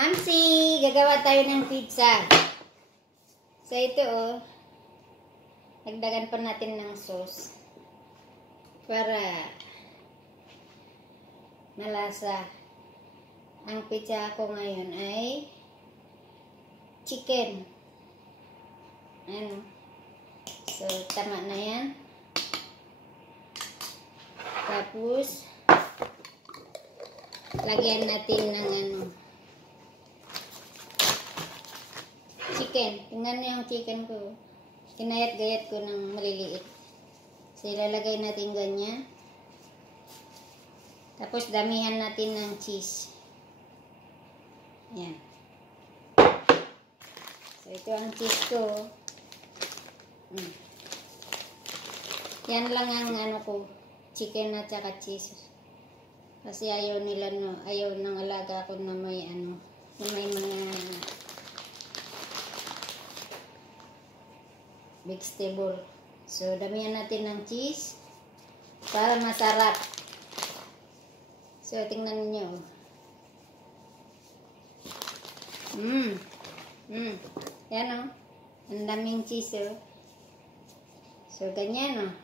Mamsi, gagawa tayo ng pizza. So ito dagdagan pa natin ng sauce para malasa. Ang pizza ko ngayon ay chicken. Ano? So tama na yan. Tapos lagyan natin ng chicken. Tingnan niyo yung chicken ko. Kinayat-gayat ko ng maliliit. So ilalagay natin ganyan. Tapos damihan natin ng cheese. Yan. So ito ang cheese ko. Yan lang ang ko. Chicken at saka cheese. Kasi ayaw nila ayaw ng alaga ko na may na may mga vegetable. So damihan natin ng cheese para masarap. So tingnan niyo. Yan ang daming cheese So ganyan